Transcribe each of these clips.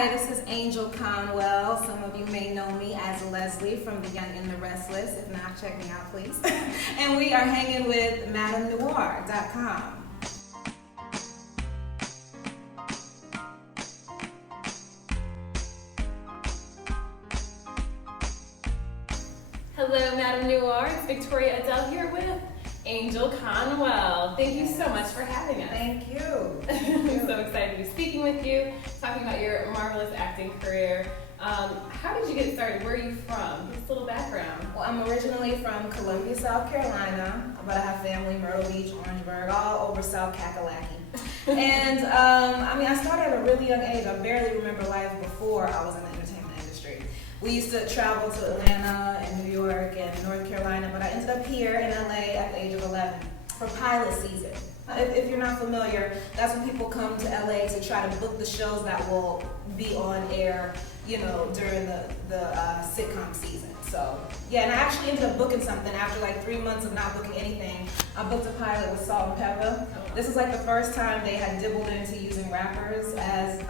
Hi, this is Angell Conwell. Some of you may know me as Leslie from The Young and the Restless. If not, check me out, please. And we are hanging with MadameNoir.com. Hello, Madame Noir. It's Victoria Adele here with Angell Conwell. Thank you so much for having us. Thank you. I'm so excited to be speaking with you, talking about your marvelous acting career. How did you get started? Where are you from? Give us a little background. Well, I'm originally from Columbia, South Carolina, but I have family in Myrtle Beach, Orangeburg, all over South Kakalaki. And I started at a really young age. I barely remember life before I was in the entertainment industry. We used to travel to Atlanta and New York and North Carolina, but I ended up here in LA at the age of 11 for pilot season. If you're not familiar, that's when people come to LA to try to book the shows that will be on air, during the sitcom season. So, yeah, and I actually ended up booking something after like 3 months of not booking anything. I booked a pilot with Salt and Pepper. This is like the first time they had dibbled into using rappers as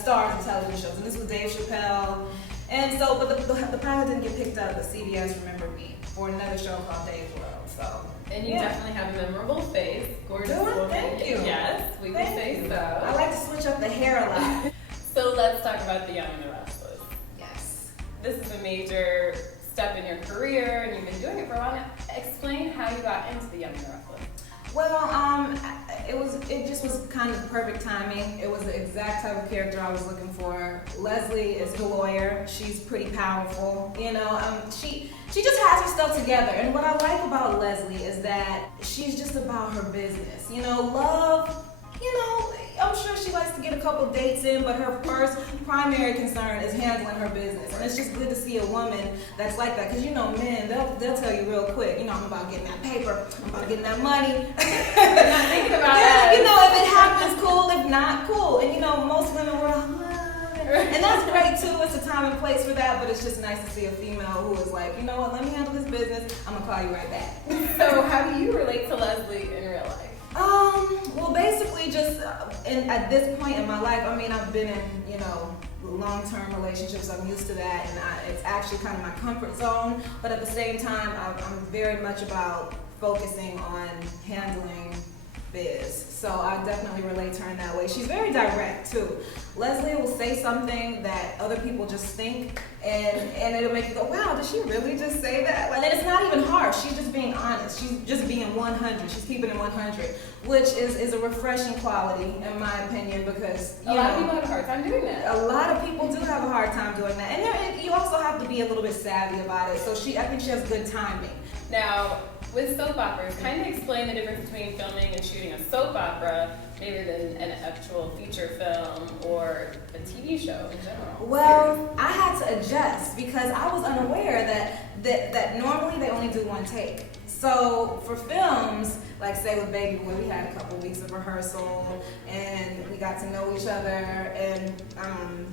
stars in television shows. And this was Dave Chappelle. And so, but the pilot didn't get picked up, but CBS remembered me for another show called Dave's World. So, And you definitely have a memorable face. Gorgeous woman. Thank you. Yes, we can say so. I like to switch up the hair a lot. So let's talk about The Young and the Restless. Yes. This is a major step in your career, and you've been doing it for a while now. Explain how you got into The Young and the Restless. Well, it just was kind of perfect timing. It was the exact type of character I was looking for. Leslie is the lawyer. She's pretty powerful. She just has her stuff together. And what I like about Leslie is that she's just about her business. Love. I'm sure she likes to get a couple dates in, but her first primary concern is handling her business. And it's just good to see a woman that's like that. Because, men, they'll tell you real quick, I'm about getting that paper, I'm about getting that money. I'm not thinking about that. If it happens, cool. If not, cool. And, most women were and that's great, too. It's a time and place for that. But it's just nice to see a female who is like, you know what, let me handle this business. I'm going to call you right back. So how do you relate to Leslie in real life? Well, basically just at this point in my life, I've been in, long-term relationships. I'm used to that, and it's actually kind of my comfort zone. But at the same time, I'm very much about focusing on handling biz. So I definitely relate to her in that way. She's very direct, too. Leslie will say something that other people just think, and it'll make you go, wow, did she really just say that? And it's not even harsh. She's just being honest. She's just being 100. She's keeping it 100, which is a refreshing quality, in my opinion, because, a lot of people have a hard time doing that. A lot of people do have a hard time doing that. And you also have to be a little bit savvy about it. So I think she has good timing. Now, with soap operas, kind of explain the difference between filming and shooting a soap opera, maybe than an actual feature film or a TV show in general. Well, I had to adjust because I was unaware that normally they only do one take. So for films, like say with Baby Boy, we had a couple weeks of rehearsal and we got to know each other, and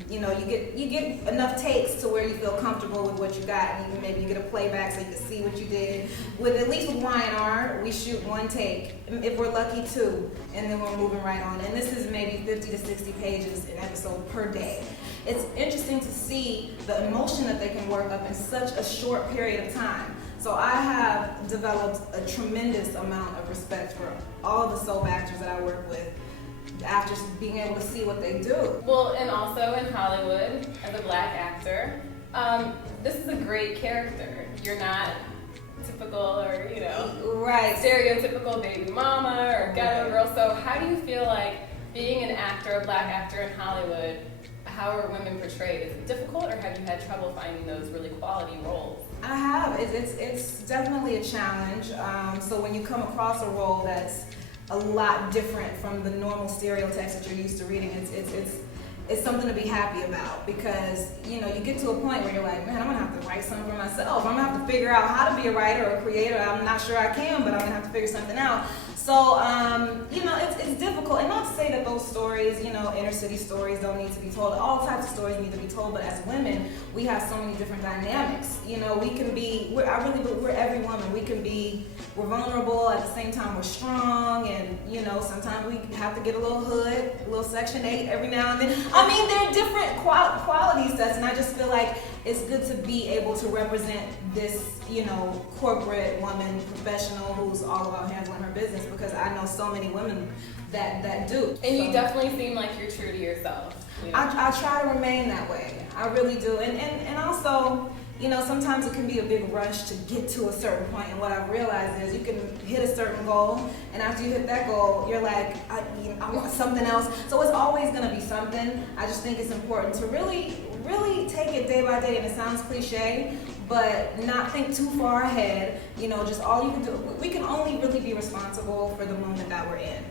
you get enough takes to where you feel comfortable with what you got, and maybe you get a playback so you can see what you did. At least with Y&R, we shoot one take, if we're lucky two, and then we're moving right on. And this is maybe 50 to 60 pages an episode per day. It's interesting to see the emotion that they can work up in such a short period of time. So I have developed a tremendous amount of respect for all the soap actors that I work with after being able to see what they do. Well, and also in Hollywood, as a black actor, this is a great character. You're not typical or, right, stereotypical baby mama or ghetto girl. So how do you feel like being an actor, a black actor in Hollywood, how are women portrayed? Is it difficult, or have you had trouble finding those really quality roles? I have. It's definitely a challenge. So when you come across a role that's a lot different from the normal stereotypes that you're used to reading, it's something to be happy about, because you get to a point where you're like, man, I'm gonna have to write something for myself. I'm gonna have to figure out how to be a writer or a creator. I'm not sure I can, but I'm gonna have to figure something out. So, it's difficult. And not to say that those stories, inner city stories don't need to be told. All types of stories need to be told. But as women, we have so many different dynamics. We can be, I really believe we're every woman. We're vulnerable. At the same time, we're strong. And, sometimes we have to get a little hood, a little Section 8 every now and then. I mean, there are different quality sets. And I just feel like it's good to be able to represent this, corporate woman, professional who's all about handling her business, because I know so many women that do. And you definitely seem like you're true to yourself. I try to remain that way. I really do. And also, sometimes it can be a big rush to get to a certain point. And what I've realized is you can hit a certain goal, and after you hit that goal, you're like, I want something else. So it's always going to be something. I just think it's important to really take it day by day. And it sounds cliche, but not think too far ahead. Just all you can do. We can only really be responsible for the moment that we're in.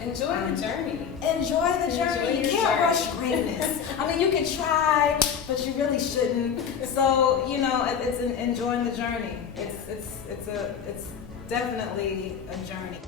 Enjoy the journey. Enjoy the journey. You can't rush greatness. I mean, you can try, but you really shouldn't. So, it's enjoying the journey. It's definitely a journey.